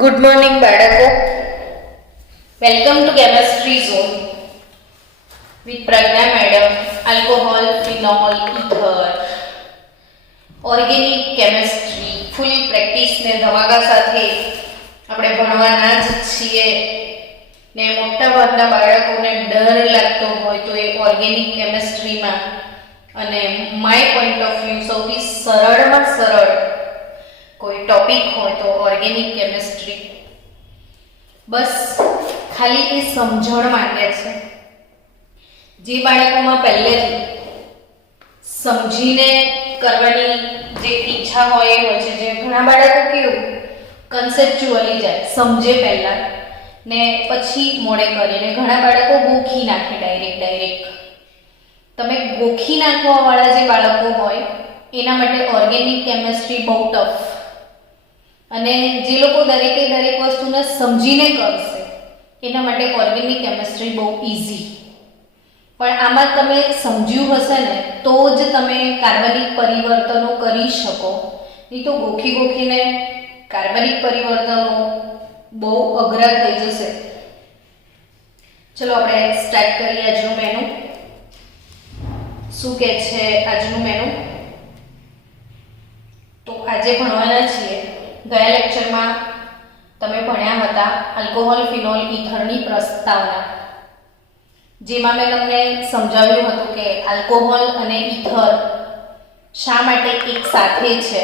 Good morning બાળકો. Welcome to chemistry zone with Pragya madam. Alcohol, phenol, ether, organic chemistry full practice ને ધમાકા સાથે આપણે ભણવાના જ છીએ. ને મોટા ભાગના બાળકોને ડર લાગતો હોય તો એ ઓર્ગેનિક કેમેસ્ટ્રીમાં અને માય પોઈન્ટ ઓફ વ્યૂ સૌથી સરળમાં સરળ કોઈ ટોપિક હોય તો ઓર્ગેનિક કેમેસ્ટ્રી. બસ ખાલી એ સમજણ માંગે છે. જે બાળકોમાં પહેલેથી સમજીને કરવાની જે ઈચ્છા હોય એ હોય છે. જે ઘણા બાળકો કેવું કન્સેપ્ચ્યુઅલી જાય, સમજે પહેલા ને પછી મોડે કરે, ને ઘણા બાળકો ગોખી નાખે ડાયરેક્ટ. તમે ગોખી નાખવા વાળા જે બાળકો હોય એના માટે ઓર્ગેનિક કેમેસ્ટ્રી બહુ ટફ, અને જે લોકો દરેકે દરેક વસ્તુને સમજીને કરશે એના માટે ઓર્ગેનિક કેમેસ્ટ્રી બહુ ઇઝી. પણ આમાં તમે સમજ્યું હશે ને તો જ તમે કાર્બનિક પરિવર્તનો કરી શકો, નહીં તો ગોખીને કાર્બનિક પરિવર્તનો બહુ અઘરા થઈ જશે. ચલો આપણે સ્ટાર્ટ કરીએ આજનું મેનુ. શું કહે છે આજનું મેનુ? તો આજે ભણવાના છીએ, ગયા લેક્ચરમાં તમે ભણ્યા હતા આલ્કોહોલ, ફિનોલ, ઇથરની પ્રસ્તાવના, જેમાં મેં તમને સમજાવ્યું હતું કે આલ્કોહોલ અને ઇથર શા માટે એક સાથે છે.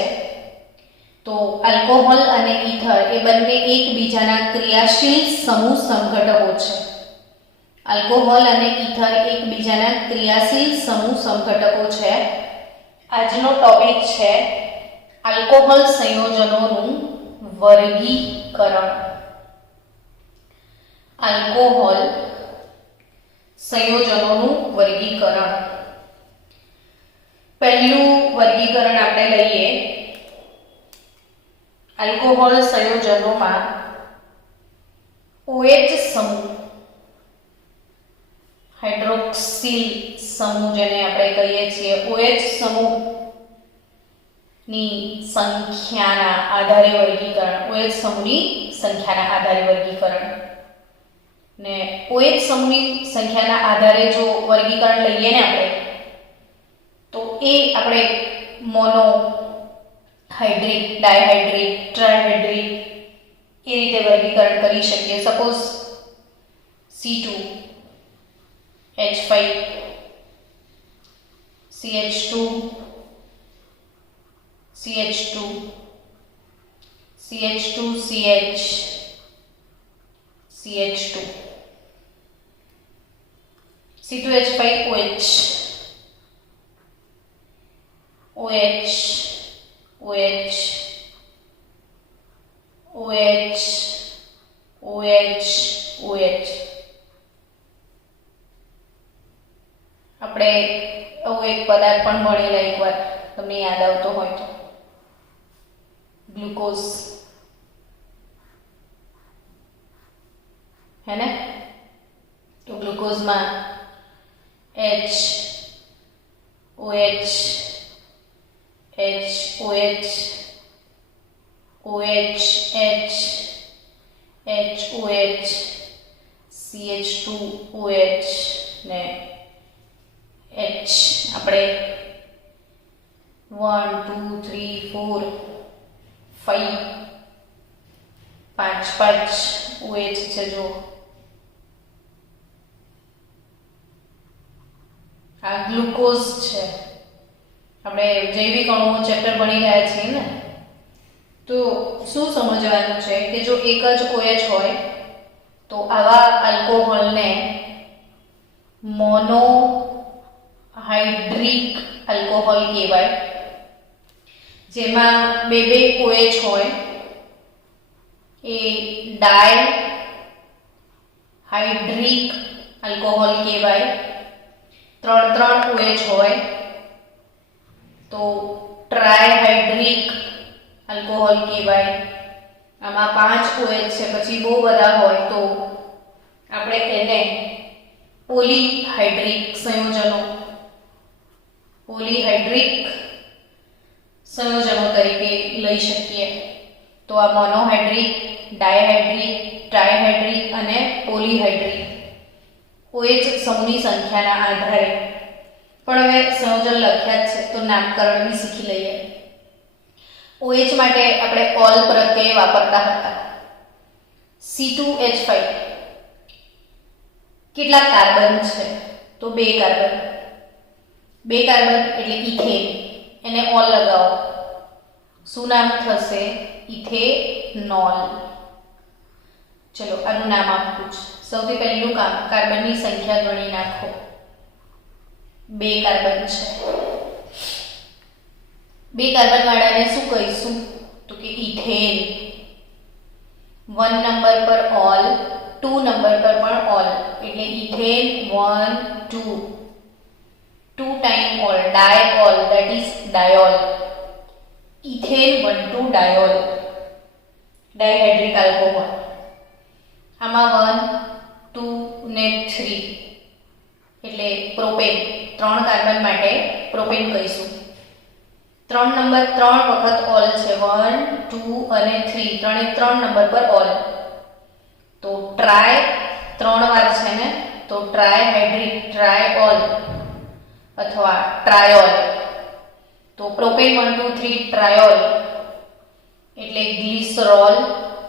તો આલ્કોહોલ અને ઇથર એ બંને એકબીજાના ક્રિયાશીલ સમૂહ સંઘટકો છે. આલ્કોહોલ અને ઇથર એકબીજાના ક્રિયાશીલ સમૂહ સંઘટકો છે. આજનો ટોપિક છે આલ્કોહોલ સંયોજનોનું વર્ગીકરણ. આલ્કોહોલ સંયોજનોનું વર્ગીકરણ. પહેલું વર્ગીકરણ આપણે લઈએ. આલ્કોહોલ સંયોજનોમાં OH સમૂહ, હાઇડ્રોક્સિલ સમૂહ જેને આપણે કહીએ છીએ, OH સમૂહ ની સંખ્યાના આધારે વર્ગીકરણ. OH સમૂહની સંખ્યાના આધારે વર્ગીકરણ. ને OH સમૂહની સંખ્યાના આધારે જો વર્ગીકરણ લઈએ ને આપણે, તો એ આપણે મોનો, હાઇડ્રિક, ડાયહાઇડ્રિક, ટ્રાયહાઇડ્રિક એ રીતે વર્ગીકરણ કરી શકીએ. Suppose C2H5 CH2 CH2 CH2CH CH2 C2H5OH OH OH OH OH OH. આપણે આવો એક પદાર્થ પણ ભણેલા એકવાર, તમને યાદ આવતો હોય તો, ગ્લુકોઝ, હે ને? તો ગ્લુકોઝમાં H OH H OH OH H H OH CH2OH ને H. આપણે 1 2 3 4 5 5 OH છે. જો આ ગ્લુકોઝ છે. આપણે જૈવિક અણુઓ ચેપ્ટર ભણી ગયા છીએ ને, તો શું સમજવાનું છે કે જો એક જ OH હોય તો આવા આલ્કોહોલને મોનો હાઇડ્રિક આલ્કોહોલ કહેવાય. જેમાં બે OH હોય એ ડાય હાઇડ્રિક આલ્કોહોલ કહેવાય. 3 OH હોય તો ટ્રાયહાઇડ્રિક આલ્કોહોલ કહેવાય. આમાં 5 OH છે, પછી બહુ બધા હોય તો આપણે એને પોલીહાઇડ્રિક સંયોજનો, પોલીહાઇડ્રિક સંયોજનો તરીકે લઈ શકીએ. તો આ મોનોહાઇડ્રિક, ડાયહાઇડ્રિક, ટ્રાયહાઇડ્રિક અને પોલીહાઇડ્રિક OH સમૂહની સંખ્યાના આધારે. પણ હવે સંયોજન લખ્યા જ છે તો નામકરણ બી શીખી લઈએ. OH માટે આપણે ઓલ પ્રત્યય વાપરતા હતા. C2H5 કેટલા કાર્બન છે? તો 2 કાર્બન. 2 કાર્બન એટલે ઇથેન. એને ઓલ લગાવો, શું નામ થશે? ઇથેનોલ. ચલો આનું નામ આપવું છે. સૌથી પહેલું કામ કાર્બનની સંખ્યા ગણી નાખો. 2 કાર્બન છે. 2 કાર્બન વાળાને શું કહીશું? તો કે ઇથેન. 1 નંબર પર ઓલ, 2 નંબર પર પણ ઓલ એટલે ethane 1 2. 2 time ol, diol, that is diol. Ethane 1 2 diol, dihydric alcohol. આમાં 1 2 ને 3 એટલે પ્રોપેન. 3 કાર્બન માટે પ્રોપેન કહીશું. 3 નંબર 3 વખત ઓલ છે. 1 2 અને 3 ત્રણે 3 નંબર પર ઓલ. તો ટ્રાય 3 વાર છે ને, તો ટ્રાયહાઇડ્રિક, ટ્રાયઓલ અથવા ટ્રાયોલ. તો પ્રોપેન 1 2 3 ટ્રાયોલ એટલે ગ્લિસરોલ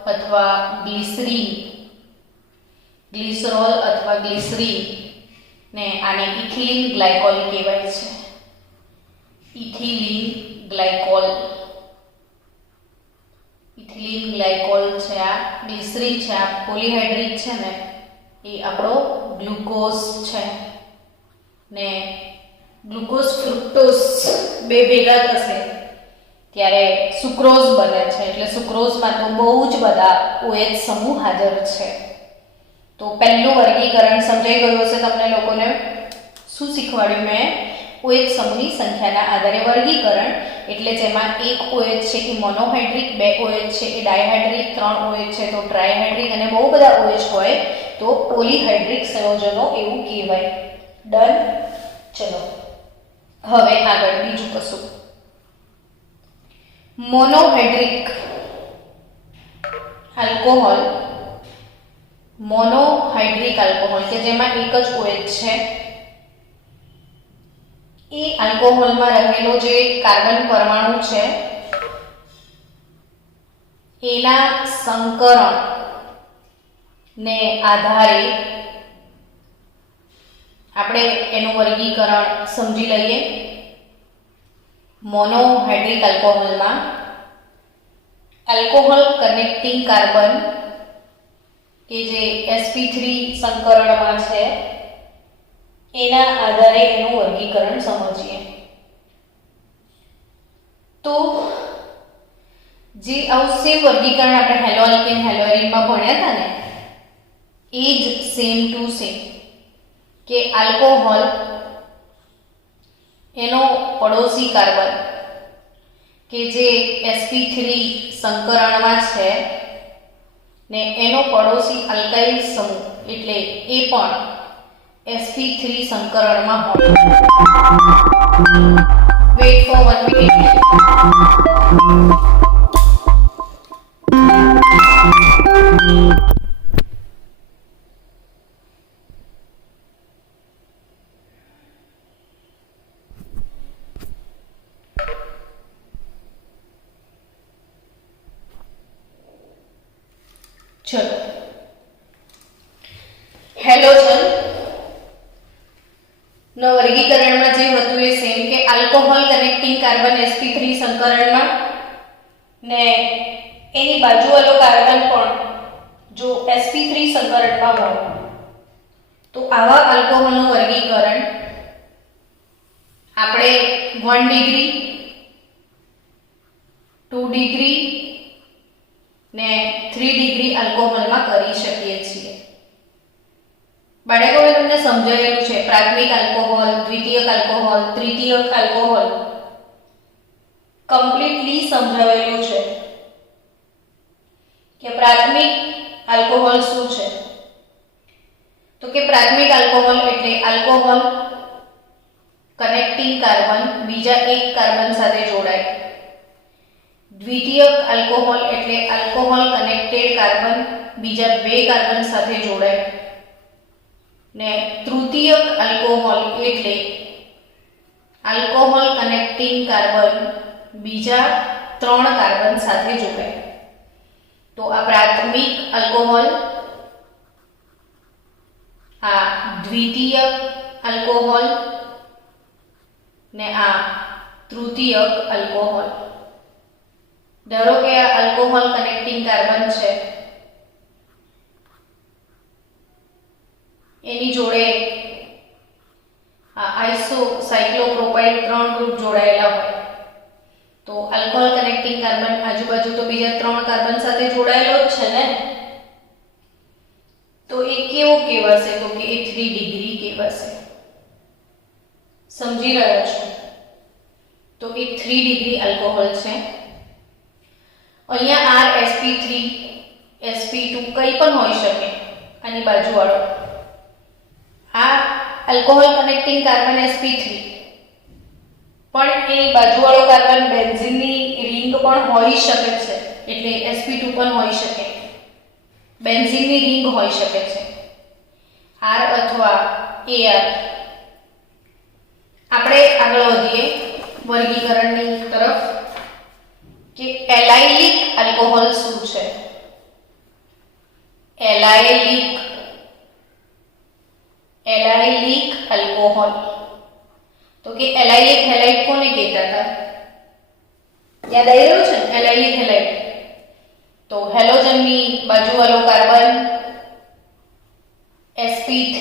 અથવા ગ્લિસરીન. ગ્લિસરોલ અથવા ગ્લિસરીન ને આને ઇથિલિન ગ્લાયકોલ કહેવાય છે. Ethylene glycol. ઇથિલિન ગ્લાયકોલ છે આ. ગ્લિસરીન છે આ. પોલીહાઇડ્રિક છે ને એ આપણો ગ્લુકોઝ છે ને ગ્લુકોઝ ફ્રુક્ટોઝ બે ભેગા થશે ત્યારે સુક્રોઝ બને છે. એટલે સુક્રોઝમાં તો બહુ જ બધા OH સમૂહ હાજર છે. તો પહેલું વર્ગીકરણ સમજાઈ ગયું હશે તમને લોકોને. શું શીખવાડ્યું મેં? OH સમૂહની સંખ્યાના આધારે વર્ગીકરણ એટલે જેમાં એક OH છે એ મોનોહાઇડ્રિક, 2 OH છે એ ડાયહાઇડ્રિક, 3 OH છે તો ટ્રાયહાઇડ્રિક અને બહુ બધા OH હોય તો પોલીહાઇડ્રિક સંયોજનો એવું કહેવાય. ડન. ચલો હવે આગળ બીજું કશું. મોનોહાઇડ્રિક આલ્કોહોલ, મોનોહાઇડ્રિક આલ્કોહોલ કે જેમાં એક જ OH છે એ આલ્કોહોલમાં રહેલો જે કાર્બન પરમાણુ છે એના સંકરણ ને આધારે આપણે એનું વર્ગીકરણ સમજી લઈએ. મોનોહાઇડ્રિક આલ્કોહોલમાં આલ્કોહોલ કનેક્ટિંગ કાર્બન કે જે sp3 સંકરણમાં છે એના આધારે એનું વર્ગીકરણ સમજીએ. તો જે આવું સેમ વર્ગીકરણ આપણે હેલોઆલ્કેન હેલોએરિનમાં ભણ્યા હતા ને એ જ સેમ ટુ સેમ કે આલ્કોહોલ એનો પડોશી કાર્બન કે જે sp3 સંકરણમાં છે ને એનો પડોશી અલ્કાઇલ સમૂહ એટલે એ પણ sp3 સંકરણમાં હોય. Weight four 1 minute. ચલો હેલોજન નો વર્ગીકરણમાં જે હતું એ સેમ કે આલ્કોહોલ કનેક્ટિંગ કાર્બન sp3 સંકરણમાં ને એની બાજુવાળો કાર્બન પણ જો sp3 સંકરણમાં હોય તો આવા આલ્કોહોલનું વર્ગીકરણ આપણે 1 ડિગ્રી 2 ડિગ્રી ને 3 ડિગ્રી આલ્કોહોલમાં કરી શકીએ છીએ. બાળકો મેં તમને સમજાવેલું છે પ્રાથમિક આલ્કોહોલ, દ્વિતીયક આલ્કોહોલ, તૃતીયક આલ્કોહોલ કમ્પ્લીટલી સમજાવેલું છે કે પ્રાથમિક આલ્કોહોલ શું છે. તો કે પ્રાથમિક આલ્કોહોલ એટલે આલ્કોહોલ કનેક્ટિંગ કાર્બન બીજા એક કાર્બન સાથે જોડાય. દ્વિતીયક આલ્કોહોલ એટલે આલ્કોહોલ કનેક્ટેડ કાર્બન બીજા બે કાર્બન સાથે જોડાય, ને તૃતીયક આલ્કોહોલ એટલે આલ્કોહોલ કનેક્ટિંગ કાર્બન બીજા 3 કાર્બન સાથે જોડાય. તો આ પ્રાથમિક આલ્કોહોલ, આ દ્વિતીયક આલ્કોહોલ ને આ તૃતીયક આલ્કોહોલ. ધારો કે આ આલ્કોહોલ કનેક્ટિંગ કાર્બન છે, એની જોડે આ આઇસો સાયક્લોપ્રોપાઇલ 3 ગ્રુપ જોડાયેલા હોય, તો આલ્કોહોલ કનેક્ટિંગ કાર્બન આજુબાજુ તો બીજા 3 કાર્બન સાથે જોડાયેલો જ છે ને, તો એ કેવો કહેવાશે? તો કે એ 3 ડિગ્રી કહેવાશે. સમજી રહ્યા છો? તો એ 3 ડિગ્રી આલ્કોહોલ છે. અહીંયા R sp3 sp2 કંઈ પણ હોઈ શકે. આની બાજુવાળો આ આલ્કોહોલ કનેક્ટિંગ કાર્બન sp3, પણ એની બાજુવાળો કાર્બન બેન્ઝીનની રિંગ પણ હોઈ શકે છે, એટલે sp2 પણ હોઈ શકે, બેન્ઝીનની રિંગ હોઈ શકે છે, R અથવા AR. આપણે આગળ વધીએ વર્ગીકરણની તરફ કે એલાઇલિક આલ્કોહોલ શું છે. એલાઇલિક આલ્કોહોલ, તો કે એલાઇલિક હેલાઇડ કોને કહેતા હતા? યાદ આવી રહ્યું છે? એલાઇલિક હેલાઇડ તો હેલોજનની બાજુવાળો કાર્બન sp3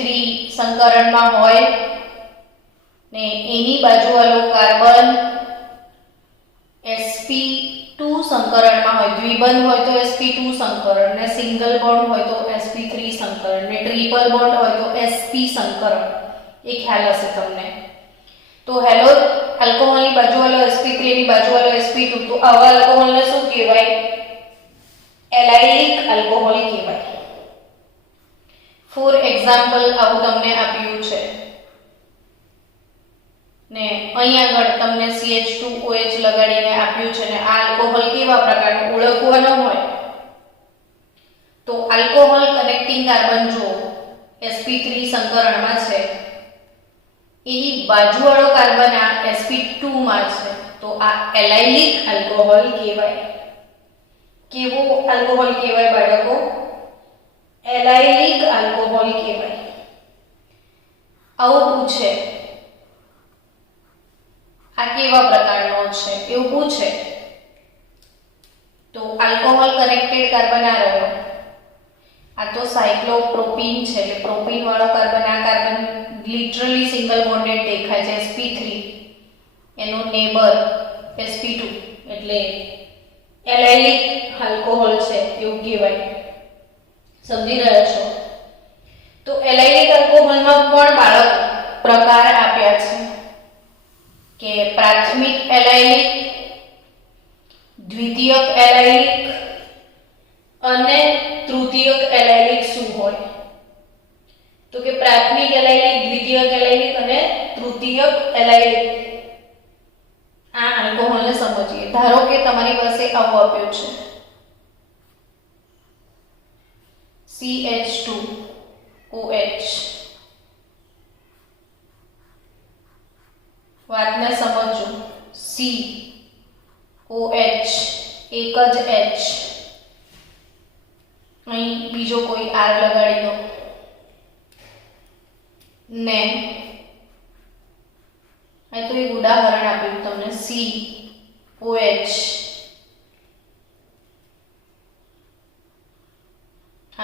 સંકરણમાં હોય ને એની બાજુવાળો કાર્બન sp2 સંકરણમાં હોય. દ્વિબંધ હોય તો sp2 સંકરણ, ને સિંગલ બોન્ડ હોય તો sp3 સંકરણ, ને ટ્રિપલ બોન્ડ હોય તો sp સંકરણ. એ ખ્યાલ હશે તમને. તો હેલો આલ્કોહોલની બાજુવાળો sp3 ની બાજુવાળો sp2, તો આવા આલ્કોહોલને શું કહેવાય? એલાઇલિક આલ્કોહોલ કહેવાય. ફોર એક્ઝામ્પલ આવું તમને આપ્યું છે ને અહીં આગળ તમને CH2OH લગાડીને આપ્યું છે ને આ આલ્કોહોલ કેવા પ્રકારનું ઓળખવાનો હોય તો આલ્કોહોલ કનેક્ટિંગ કાર્બન જો sp3 સંકરણમાં છે, એની બાજુવાળો કાર્બન આ sp2 માં છે, તો આ એલાઇલિક આલ્કોહોલ કહેવાય. કેવો આલ્કોહોલ કહેવાય બાળકો? એલાઇલિક આલ્કોહોલ કહેવાય. આવું પૂછે આ કેવા પ્રકારનો છે એવું પૂછે તો આલ્કોહોલ કનેક્ટેડ કાર્બન આ રહ્યો, આ તો સાયક્લોપ્રોપીન છે એટલે પ્રોપીન વાળો કાર્બન. આ કાર્બન લિટરલી સિંગલ બોન્ડેડ દેખાય છે sp3, એનો નેબર sp2, એટલે એલાઇલિક આલ્કોહોલ છે એવું કહેવાય. સમજી રહ્યા છો? તો એલાઇલિક આલ્કોહોલમાં પણ બાળક પ્રકાર આપ્યા છે કે પ્રાથમિક એલાઇલિક, દ્વિતીયક એલાઇલિક અને તૃતીયક એલાઇલિક શું હોય? તો કે પ્રાથમિક એલાઇલિક, દ્વિતીયક એલાઇલિક અને તૃતીયક એલાઇલિક. આ આલ્કોહોલને સમજીએ. ધારો કે તમારી પાસે આવું આપ્યું છે CH2OH. વાતને સમજો. COH એક જ H, અહીં બીજો કોઈ R લગાડી દો ને આ તો એક ઉદાહરણ આપ્યું તમને COH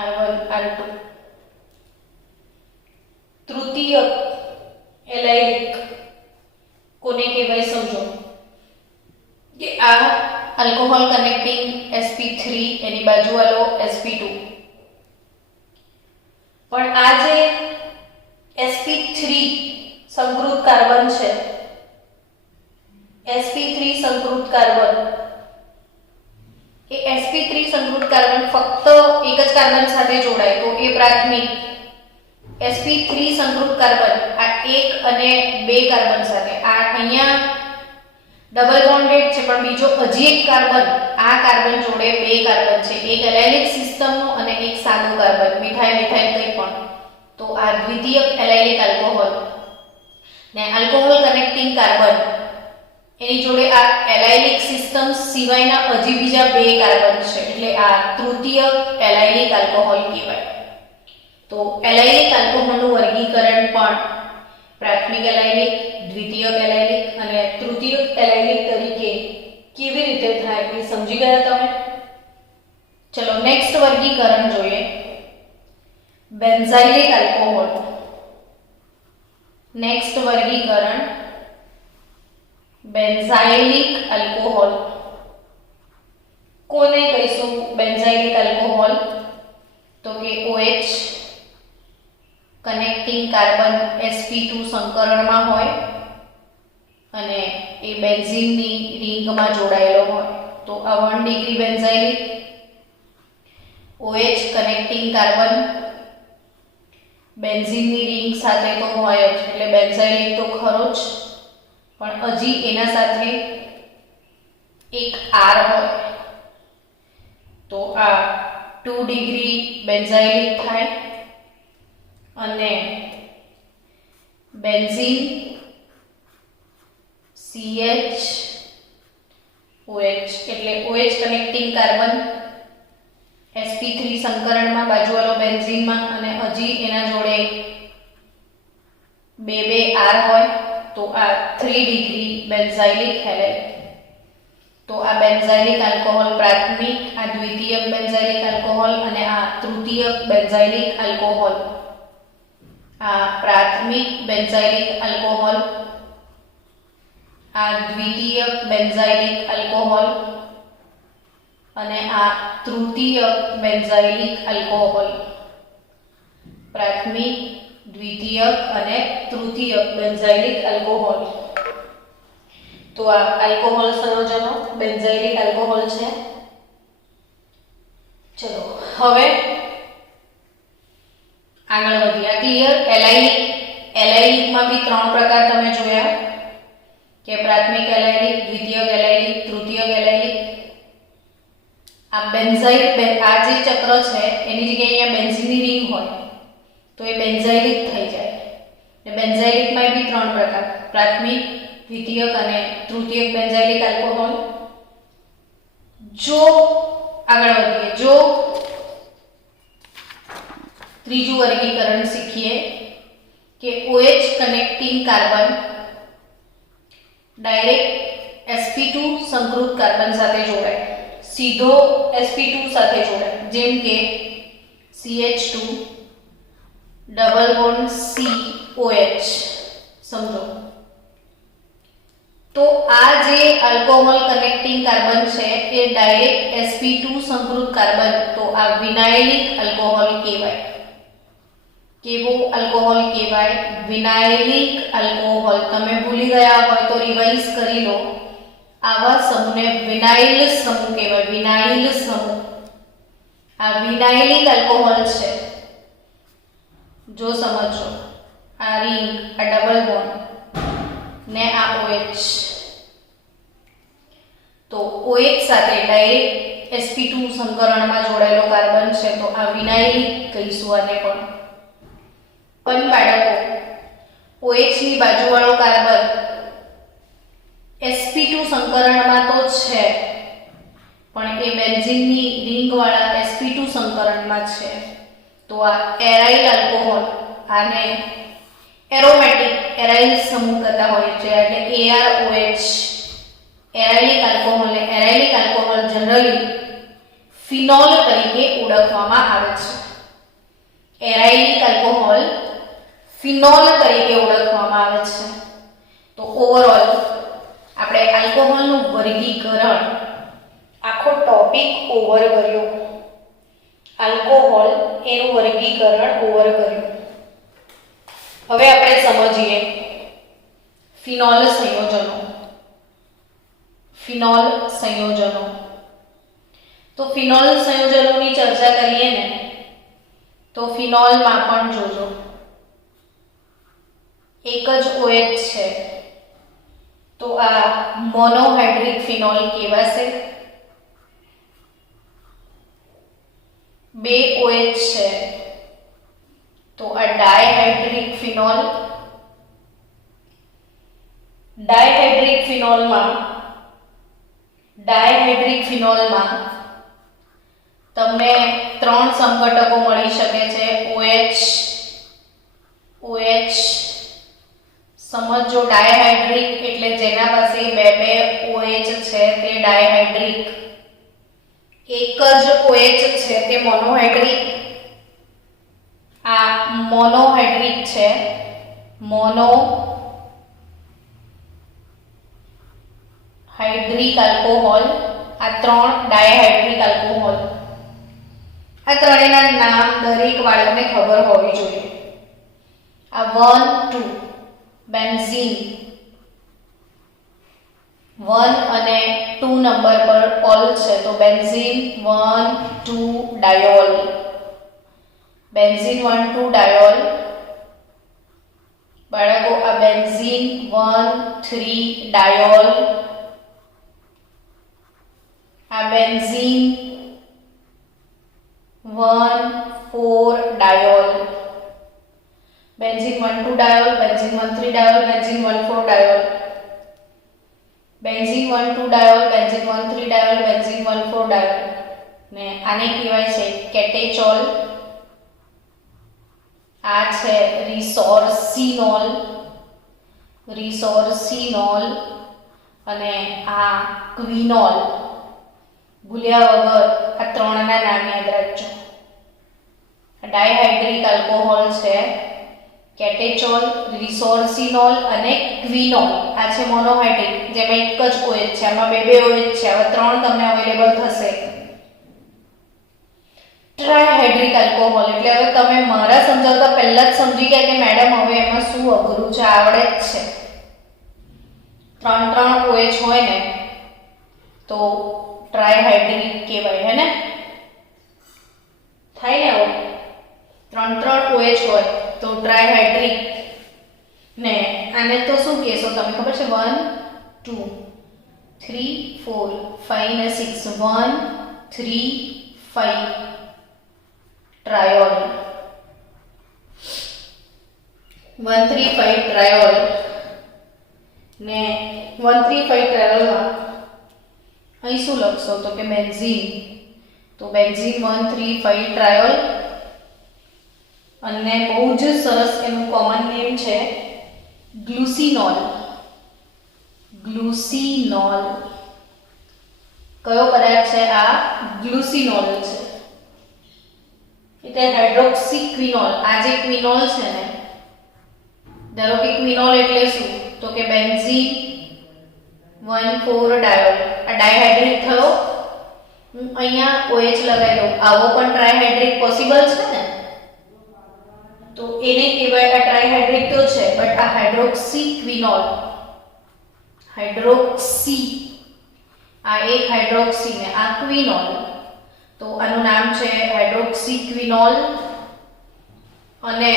R1 R2. તૃતીયક એલાઇલિક કોને કહેવાય સમજો કે આ આલ્કોહોલ કનેક્ટિંગ sp3 એની બાજુવાળો sp2, પણ આ જે sp3 સંકૃત કાર્બન છે, sp3 સંકૃત કાર્બન, એ sp3 સંકૃત કાર્બન ફક્ત એક જ કાર્બન સાથે જોડાય તો એ પ્રાથમિક. sp3 સંકૃત કાર્બન આ એક અને બે કાર્બન સાથે, આ અહીંયા ડબલ બોન્ડેડ છે પણ બીજો હજી એક કાર્બન, આ કાર્બન જોડે બે કાર્બન છે, એક એલાયલિક સિસ્ટમનો અને એક સાદો કાર્બન, મિથાઇલ મિથાઇલ કંઈ પણ, તો આ દ્વિતીયક એલાયલિક આલ્કોહોલ ને આલ્કોહોલ કનેક્ટિંગ કાર્બન એની જોડે આ એલાયલિક સિસ્ટમ સિવાયના હજી બીજા બે કાર્બન છે, એટલે આ તૃતીયક એલાયલિક આલ્કોહોલ કહેવાય. તો એલાયલિક આલ્કોહોલનું વર્ગીકરણ પણ પ્રાથમિક એલાયલિક, દ્વિતીયક એલાયલિક અને તૃતીયક એલાયલિક તરીકે કેવી રીતે થાય એ સમજી ગયા તમે? ચલો નેક્સ્ટ વર્ગીકરણ જોઈએ. Benzylic alcohol. નેક્સ્ટ વર્ગીકરણ બેન્ઝાઇલિક આલ્કોહોલ. કોને કહીશું બેન્ઝાઇલિક આલ્કોહોલ? તો કે OH કનેક્ટિંગ કાર્બન sp2 સંકરણમાં હોય અને એ બેન્ઝીનની રિંગમાં જોડાયેલો હોય, તો આ 1 degree benzylic. OH connecting carbon બેન્ઝીનની રિંગ સાથે તો હોય જ, એટલે બેન્ઝાઇલિક તો ખરો જ, પણ હજી એના સાથે એક R હોય, તો આ 2 ડિગ્રી બેન્ઝાઇલિક થાય. અને બેન્ઝીન CH OH એટલે OH કનેક્ટિંગ કાર્બન sp3 સંકરણમાં બાજુવાળો બેન્ઝીનમાં અને હજી એના જોડે બે R હોય, તો આ 3 ડિગ્રી બેન્ઝાઇલિક હેલાઇડ. તો આ બેન્ઝાઇલિક આલ્કોહોલ પ્રાથમિક, આ દ્વિતીયક બેન્ઝાઇલિક આલ્કોહોલ અને આ તૃતીયક બેન્ઝાઇલિક આલ્કોહોલ. આ પ્રાથમિક બેન્ઝાઇલિક આલ્કોહોલ, આ દ્વિતીયક બેન્ઝાઇલિક આલ્કોહોલ અને આ તૃતીયક બેન્ઝાઇલિક આલ્કોહોલ. પ્રાથમિક, દ્વિતીયક અને તૃતીયક બેન્ઝાઇલિક આલ્કોહોલ. તો આ આલ્કોહોલ સંયોજનો બેન્ઝાઇલિક આલ્કોહોલ છે. ચલો હવે આગળ વધીએ. આ ક્લિયર? એલાયલિકમાં બી 3 પ્રકાર તમે જોયા કે પ્રાથમિક એલાયલિક, દ્વિતીયક એલાયલિક, તૃતીયક એલાયલિક. આ બેન્ઝાઇલ, આ જે ચક્ર છે એની જગ્યાએ અહીંયા બેન્ઝીનની રિંગ હોય તો એ બેન્ઝાઇલિક થઈ જાય. ને બેન્ઝાઇલિકમાં બી 3 પ્રકાર, પ્રાથમિક, દ્વિતીયક અને તૃતીયક બેન્ઝાઇલિક આલ્કોહોલ. જો આગળ વધીએ, જો ત્રીજું વર્ગીકરણ શીખીએ કે OH connecting carbon direct sp2 સંકૃત કાર્બન સાથે જોડાય, સીધો sp2 સાથે જોડાય, જેમ કે CH2 ડબલ બોન્ડ COH. સમજો તો આ જે આલ્કોહોલ કનેક્ટિંગ કાર્બન છે એ ડાયરેક્ટ sp2 સંકૃત કાર્બન, તો આ વિનાઇલિક આલ્કોહોલ કહેવાય. કેવો આલ્કોહોલ કહેવાય? વિનાઇલિક આલ્કોહોલ. તમે ભૂલી ગયા હોય તો રિવાઇઝ કરી લો. આવા સમૂહને વિનાઇલ સમૂહ કહેવાય, વિનાઇલ સમૂહ. આ વિનાઇલિક આલ્કોહોલ છે. જો સમજો, આ રિંગ, આ ડબલ બોન્ડ ને આ OH, તો OH સાથે ડાયરેક્ટ sp2 સંકરણમાં જોડાયેલો કાર્બન છે, તો આ વિનાઇલિક કહીશું આને. પણ બાળકો, OH ની બાજુવાળો કાર્બન sp2 સંકરણમાં તો છે પણ એ બેન્ઝીનની રિંગ વાળા sp2 સંકરણમાં છે, તો આ એરાઇલ આલ્કોહોલ, આને એરોમેટિક એરાઇલ સમૂહ કહેતા હોય છે, એટલે AROH arylic alcohol. Arylic alcohol generally phenol તરીકે ઓળખવામાં આવે છે. એરાઇલિક આલ્કોહોલ ફિનોલ તરીકે ઓળખવામાં આવે છે. તો ઓવરઓલ આપણે આલ્કોહોલનું વર્ગીકરણ આખો ટોપિક ઓવર કર્યો. આલ્કોહોલ એનું વર્ગીકરણ ઓવર કર્યું. હવે આપણે સમજીએ ફિનોલ સંયોજનો. ફિનોલ સંયોજનો, તો ફિનોલ સંયોજનોની ચર્ચા કરીએ ને તો ફિનોલમાં પણ જોજો એક જ OH છે, તો તો આ મોનોહાઇડ્રિક ફિનોલ કહેવાશે. 2 OH છે તો આ ડાયહાઇડ્રિક ફિનોલ. ડાયહાઇડ્રિક ફિનોલમાં તમને 3 સંઘટકો મળી શકે છે. OH સમજો. ડાયહાઇડ્રિક એટલે જેના પાસે 2 OH છે તે ડાયહાઇડ્રિક. એક જ OH છે તે મોનોહાઇડ્રિક. આ મોનોહાઇડ્રિક છે. Monohydric alcohol. આ 3 ડાયહાઇડ્રિક આલ્કોહોલ. આ ત્રણેયના નામ દરેક બાળકને ખબર હોવી જોઈએ. આ 1 2 બેન્ઝીન 1 અને 2 નંબર પર ઓલ છે તો બેન્ઝીન 1 2 ડાયોલ. Benzene 1 2 diol. બાળકો આ બેન્ઝીન 1 3 ડાયોલ. આ benzene 1 4 diol. Benzene 1 2 diol. Benzene 1 3 diol. Benzene 1 4 diol. Benzene 1 2 diol. Benzene 1 3 diol. Benzene 1 4 diol. ને આને કહેવાય છે કેટેચોલ. આ છે રિસોર્સિનોલ. અને આ ક્વિનોલ. ભૂલ્યા વગર આ ત્રણના નામ યાદ રાખજો. ડાયહાઇડ્રિક આલ્કોહોલ છે કેટેચોલ, રિસોર્સિનોલ અને ક્વિનોલ. આ છે મોનોહાઇડ્રિક જેમાં એક જ OH છે. આમાં 2 OH છે. આવા 3 તમને અવેલેબલ થશે. ટ્રાયહાઇડ્રિક આલ્કોહોલ એટલે હવે તમે મારા સમજાવતા પહેલા જ સમજી ગયા કે મેડમ હવે એમાં શું અઘરું છે, આવડે જ છે. 3 OH હોય ને તો ટ્રાયહાઇડ્રિક કહેવાય. હે ને થાય ને? 3 OH હોય તો ટ્રાયહાઇડ્રિક. ને આને તો શું કહેશો તમે ખબર છે? 1 2 3 4 5 ને 6 1 3 5 ટ્રાયોલ. 1 3 5 ટ્રાયોલ. ને 1 3 5 ટ્રાયોલમાં અહીં શું લખશો તો કે બેન્ઝીન. તો બેન્ઝીન 1 3 5 ટ્રાયોલ. અને બહુ જ સરસ એનું કોમન નેમ છે ગ્લુસિનોલ. કયો પદાર્થ છે આ? ગ્લુસિનોલ છે. એટલે હાઇડ્રોક્સી ક્વિનોલ. આ જે ક્વિનોલ છે ને, ધારો કે ક્વિનોલ એટલે શું તો કે બેન્ઝીન 1 4 ડાયોલ. આ ડાયહાઇડ્રિક થયો. હું અહીંયા OH લગાવી દઉં. આવો પણ ટ્રાયહાઇડ્રિક પોસિબલ છે ને, તો એને કહેવાય આ ટ્રાયહાઇડ્રિક તો છે બટ આ હાઇડ્રોક્સી ક્વિનોલ. હાઇડ્રોક્સી આ એક હાઇડ્રોક્સી ને આ ક્વિનોલ. તો આનું નામ છે હાઇડ્રોક્સી ક્વિનોલ. અને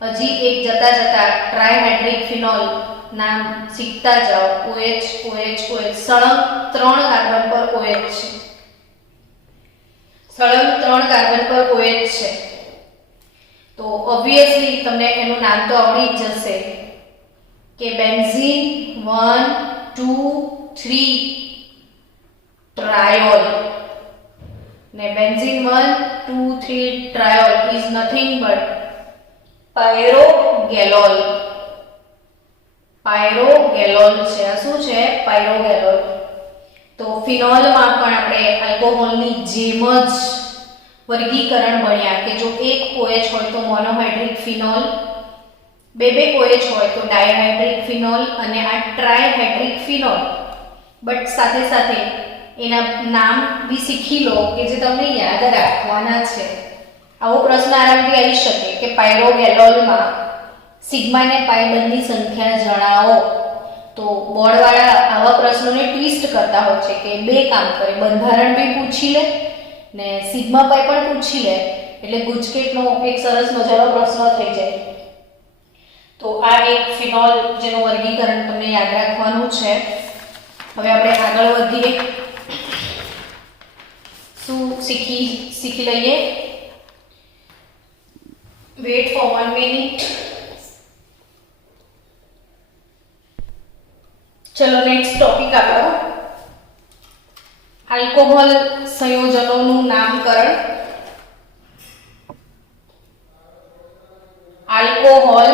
હજી એક જતા ટ્રાયહાઇડ્રિક ફિનોલ નામ શીખતા જાઓ. OH સળંગ 3 કાર્બન પર OH છે. સળંગ 3 કાર્બન પર OH છે. તો ઓબ્વિયસલી તમને એનું નામ તો આવડી જ જશે કે બેન્ઝીન 1 2 3 ટ્રાયોલ. ને benzene 1 2 3 triol is nothing but pyrogallol. છે. આ શું છે? પાયરોગેલોલ. તો ફિનોલમાં પણ આપણે આલ્કોહોલની જેમ જ વર્ગીકરણ ભણ્યા કે જો એક OH હોય તો મોનોહાઇડ્રિક ફિનોલ, 2 OH હોય તો ડાયહાઇડ્રિક ફિનોલ અને આ ટ્રાયહાઇડ્રિક ફિનોલ. બટ સાથે એના નામ બી શીખી લો કે જે તમને યાદ રાખવાના છે. આવો પ્રશ્ન આરામથી આવી શકે કે પાયરોગેલોલમાં સિગ્મા ને પાઈ બંધની સંખ્યા જણાવો. તો બોર્ડવાળા આવા પ્રશ્નોને ટ્વિસ્ટ કરતા હોય છે કે 2 કામ કરે, બંધારણ બી પૂછી લે ને સિગ્મા પાઈ પણ પૂછી લે, એટલે ગુજકેટનો એક સરસ મજાનો પ્રશ્ન થઈ જાય. તો આ એક ફિનોલ જેનું વર્ગીકરણ તમને યાદ રાખવાનું છે. હવે આપણે આગળ વધીએ. શું શીખી લઈએ. Wait for 1 minute. ચલો નેક્સ્ટ ટોપિક આપણો આલ્કોહોલ સંયોજનોનું નામકરણ. આલ્કોહોલ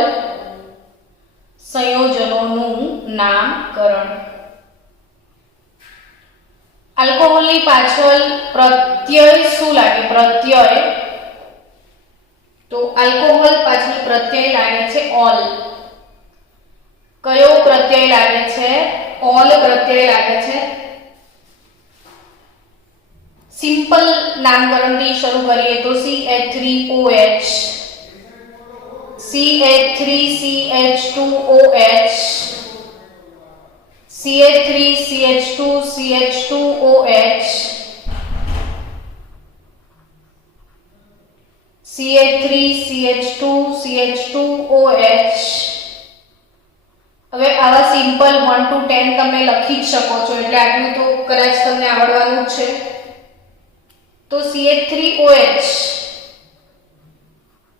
સંયોજનોનું નામકરણ. આલ્કોહોલની પાછળ પ્રત્યય શું લાગે? પ્રત્યય. તો આલ્કોહોલ પાછળ પ્રત્યય લાગે છે ઓલ. કયો પ્રત્યય લાગે છે? ઓલ પ્રત્યય લાગે છે. સિમ્પલ નામકરણથી શરૂ કરીએ તો CH3OH, CH3CH2OH, CH3CH2CH2OH, CH3CH2CH2OH. હવે આવા સિમ્પલ 1 to 10 તમે લખી જ શકો છો, એટલે આટલું તો કદાચ તમને આવડવાનું જ છે. તો CH3OH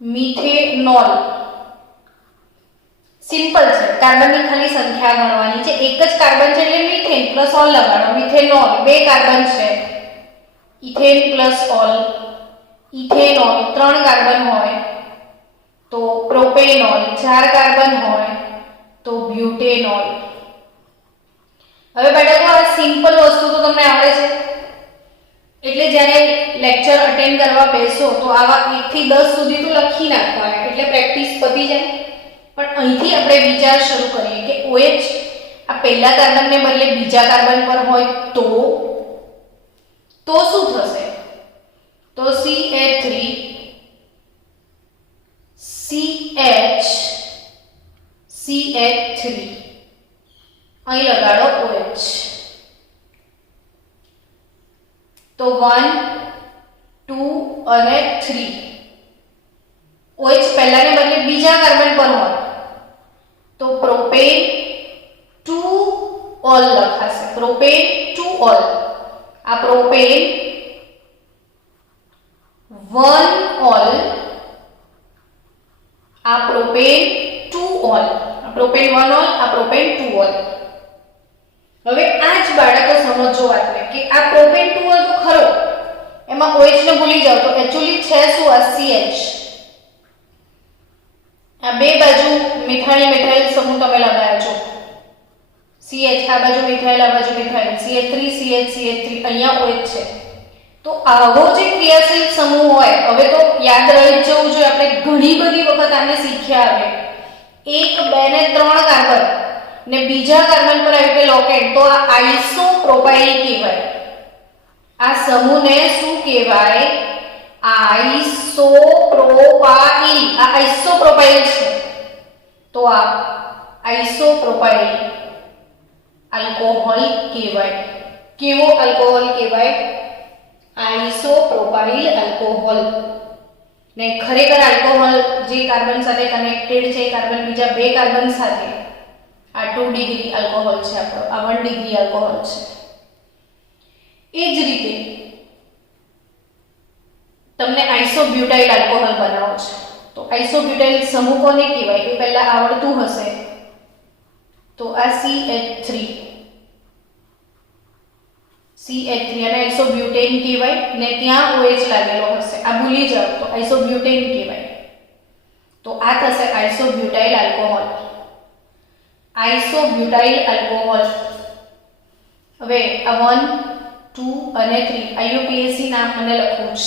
મિથેનોલ. સિમ્પલ છે, કાર્બનની ખાલી સંખ્યા ગણવાની છે. એક જ કાર્બન છે એટલે મિથેન પ્લસ ઓલ લગાડો. મિથેનોલ બે કાર્બન છે, ethane plus all. Ethanol 3 carbon હોય તો પ્રોપેનોલ, 4 કાર્બન હોય તો બ્યુટેનોલ. હવે બાળકો આ સિમ્પલ વસ્તુ તો તમને આવડે છે, એટલે જ્યારે લેક્ચર અટેન્ડ કરવા બેસો તો આવા 1 થી 10 સુધી તો લખી નાખવાના, એટલે પ્રેક્ટિસ પતી જાય. પણ અહીંથી આપણે વિચાર શરૂ કરીએ કે OH આ પહેલા કાર્બનને બદલે બીજા કાર્બન પર હોય તો શું થશે? તો CH3 CH3 અહીં લગાડો OH. તો 1 2 અને 3. OH પહેલાને બદલે બીજા કાર્બન પર હોય તો પ્રોપેન 2 ઓલ લખાશે. Propane 2 all. આ પ્રોપેન 1 ઓલ, આ પ્રોપેન 2 ઓલ. આ પ્રોપેન 1 ઓલ, આ પ્રોપેન 2 ઓલ. હવે આ જ બાળકો સમજો વાતને કે આ પ્રોપેન 2 ઓલ તો ખરો, એમાં OH ને ભૂલી જાવ તો એક્ચ્યુઅલી છે શું? આ CH. આ બે બાજુ મિથાઇલ મિથાઇલ સમૂહ તમે લગાવ્યો છો. CH આ બાજુ મિથાઇલ, આ બાજુ મિથાઇલ. CH3 CH CH3 અહીંયા OH છે. તો આવો જે ક્રિયાશીલ સમૂહ હોય, હવે તો યાદ રહી જ જવું જોઈએ, આપણે ઘણી બધી વખત આને શીખ્યા. હવે 1 2 ને 3 કાર્બન ને બીજા કાર્બન પર આવી કે લોકેટ, તો આ આઇસોપ્રોપાઇલ કહેવાય. આ સમૂહને શું કહેવાય? આઇસોપ્રોપાઇલ. આ આઇસોપ્રોપાઇલ છે, તો આ આઇસોપ્રોપાઇલ આલ્કોહોલ કહેવાય. કેવો આલ્કોહોલ કહેવાય? આઇસોપ્રોપાઇલ આલ્કોહોલ. ને ખરેખર આલ્કોહોલ જે કાર્બન સાથે કનેક્ટેડ છે, કાર્બન બીજા બે કાર્બન સાથે, આ 2 ડિગ્રી આલ્કોહોલ છે આપણો, આ 1 ડિગ્રી આલ્કોહોલ છે. એ જ રીતે તમને આઇસોબ્યુટાઇલ આલ્કોહોલ બનાવો છે, તો આઇસોબ્યુટાઇલ સમૂહ કોને કહેવાય એ પહેલા આવડતું હશે. તો આ CH3 અને આઇસોબ્યુટેન કહેવાય, ને ત્યાં OH લાગેલો હશે, આ ભૂલી જાવ તો આઇસોબ્યુટેન કહેવાય. તો આ થશે આઇસોબ્યુટાઇલ આલ્કોહોલ. આઇસોબ્યુટાઇલ આલ્કોહોલ. હવે આ 1 2 અને 3 IUPAC નામ મને લખવું છે.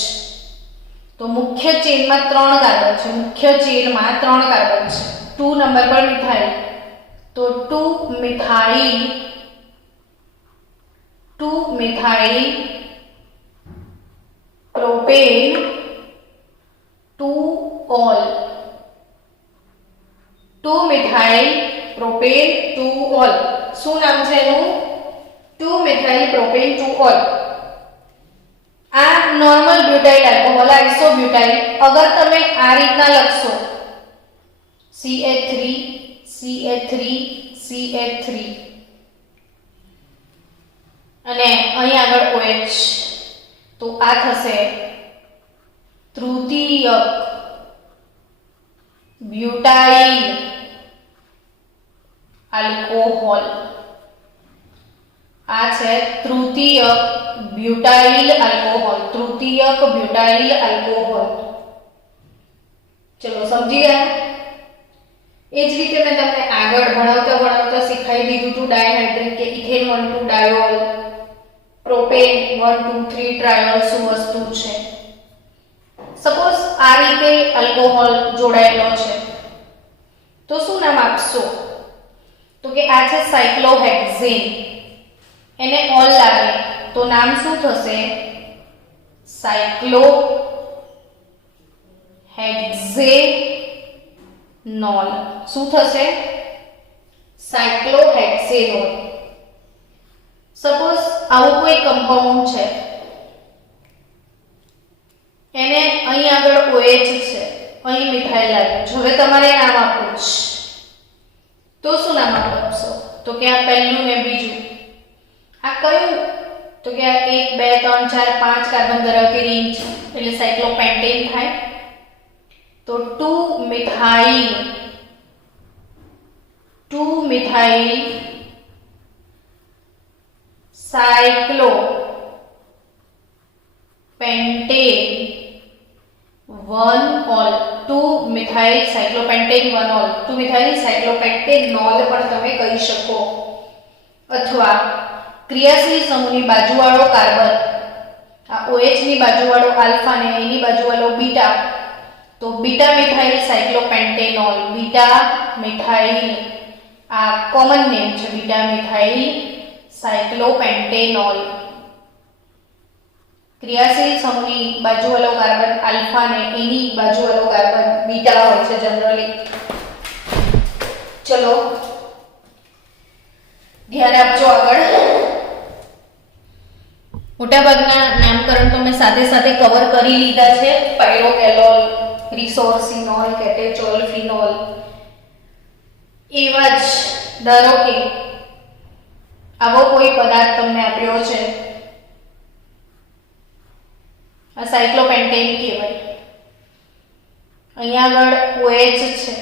તો મુખ્ય ચેનમાં 3 કાર્બન છે, મુખ્ય ચેનમાં 3 કાર્બન છે. 2 નંબર પર મિથાઇલ, તો 2 methyl propane 2 all. 2 methyl propane 2 all. શું નામ છે એનું? 2 મિથાઇલ પ્રોપેન 2 ઓલ. આ નોર્મલ બ્યુટાઇલ આલ્કોહોલ, આઇસોબ્યુટાઇલ. અગર તમે આ રીતના લખશો CH3 CH3 CH3 અને અહીં આગળ OH, તો આ થશે તૃતીયક બ્યુટાઇલ આલ્કોહોલ. આ છે તૃતીયક બ્યુટાઇલ આલ્કોહોલ, તૃતીયક બ્યુટાઇલ આલ્કોહોલ. ચલો સમજી ગયા. એ જ રીતે મેં તમને આગળ ભણાવતા શીખવાડી દીધું હતું ડાયહાઇડ્રેટ કે ઇથેન 1,2 ડાયોલ, પ્રોપેન 1,2,3 ટ્રાયોલ શું વસ્તુ છે. સપોઝ આ રીતે આલ્કોહોલ જોડાયેલો છે તો શું નામ આપશો? તો કે આ છે સાયક્લોહેક્ઝેન. એને ઓલ લાગે તો નામ શું થશે? સાયક્લોહેક્ઝેનોલ. શું થશે? સાયક્લોહેક્ઝેનોલ. સપોઝ આવું કોઈ કમ્પાઉન્ડ છે, એને અહીં આગળ OH છે, અહીં મિથાઇલ લાગ્યું છે. હવે તમારે નામ આપવું છે તો શું નામ આપશો? તો કે આ પહેલું ને બીજું. આ કયું? તો કે આ 1 2 3 4 5 કાર્બન ધરાવતી રિંગ છે એટલે સાયક્લોપેન્ટેન થાય. તો 2 methyl cyclopentane 1-ol, 2 methyl cyclopentane 1-ol, 2 methyl cyclopentanol પણ તમે કહી શકો. અથવા ક્રિયાશીલ સમૂહની બાજુવાળો કાર્બન, આ OH ની બાજુવાળો આલ્ફા ને એની બાજુવાળો બીટા, તો બીટા મિથાઇલ સાયક્લોપેન્ટેનોલ, બીટા મિથાઇલ, આ કોમન નેમ છે બીટા મિથાઇલ સાયક્લોપેન્ટેનોલ. ક્રિયાશીલ સમૂહની બાજુવાળો કાર્બન આલ્ફા ને એની બાજુવાળો કાર્બન બીટા હોય છે જનરલી. ચલો ધ્યાન આપજો. આગળ મોટાભાગના નામકરણ તો મેં સાથે સાથે કવર કરી લીધા છે. પાયરોકેલોલ, રિસોર્સિનોલ, કેટેચોલ, ફિનોલ. એવા જ ધારો કે આવો કોઈ પદાર્થ તમને આપ્યો છે, આ સાયક્લોપેન્ટેન કહેવાય. અહીંયા આગળ OH છે,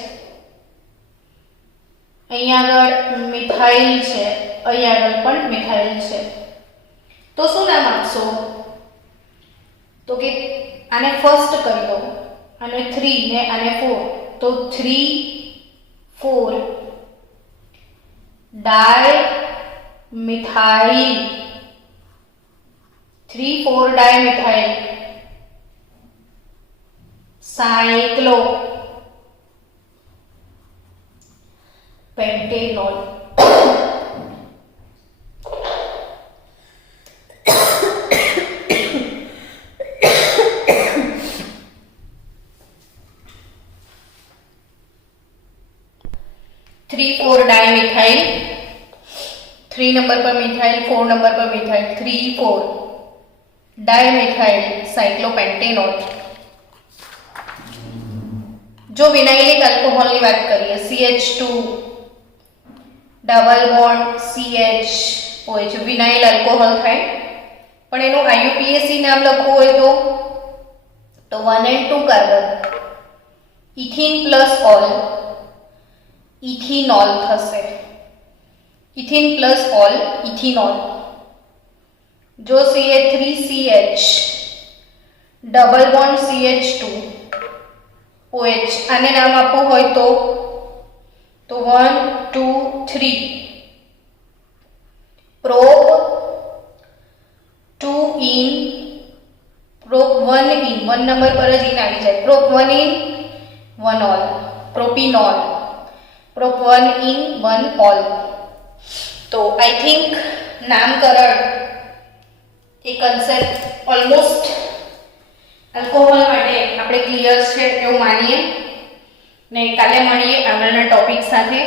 અહીંયા આગળ મિથાઇલ છે, અહીંયા આગળ પણ મિથાઇલ છે. તો શું નામ આપશો? તો કે આને ફર્સ્ટ કરી દો, આને 3 ને આને 4, તો 3,4 ડાયમિથાઇલ, 3,4 ડાયમિથાઇલ સાયક્લોપેન્ટેનોલ. डायमिथाइल, 3 नंबर पर मिथाइल, 4 नंबर पर मिथाइल, 3,4 डायमिथाइल साइक्लोपेंटेनोल. जो विनाइलिक अल्कोहल की बात करिए, CH2 double bond CH vinyl alcohol थाय, पण एनु IUPAC नाम लखवुं होय तो 1 and 2 carbon ethene plus ol ethanol थशे. Ethene plus ol ethanol. जो CH3CH double bond CH2 OH आने नाम आपो होय तो 1 2 3 प्रोप 2 इन प्रोप 1 इन 1 नंबर पर ज इन आवी जाए. प्रोप 1 इन 1 ऑल प्रोपिनॉल, प्रोप 1 इन 1 ऑल. तो आई थिंक नामकरण एक कॉन्सेप्ट ऑलमोस्ट अल्कोहोल माटे આપણે ક્લિયર છે એવું માનીએ ને કાલે મળીએ આગળના ટોપિક સાથે.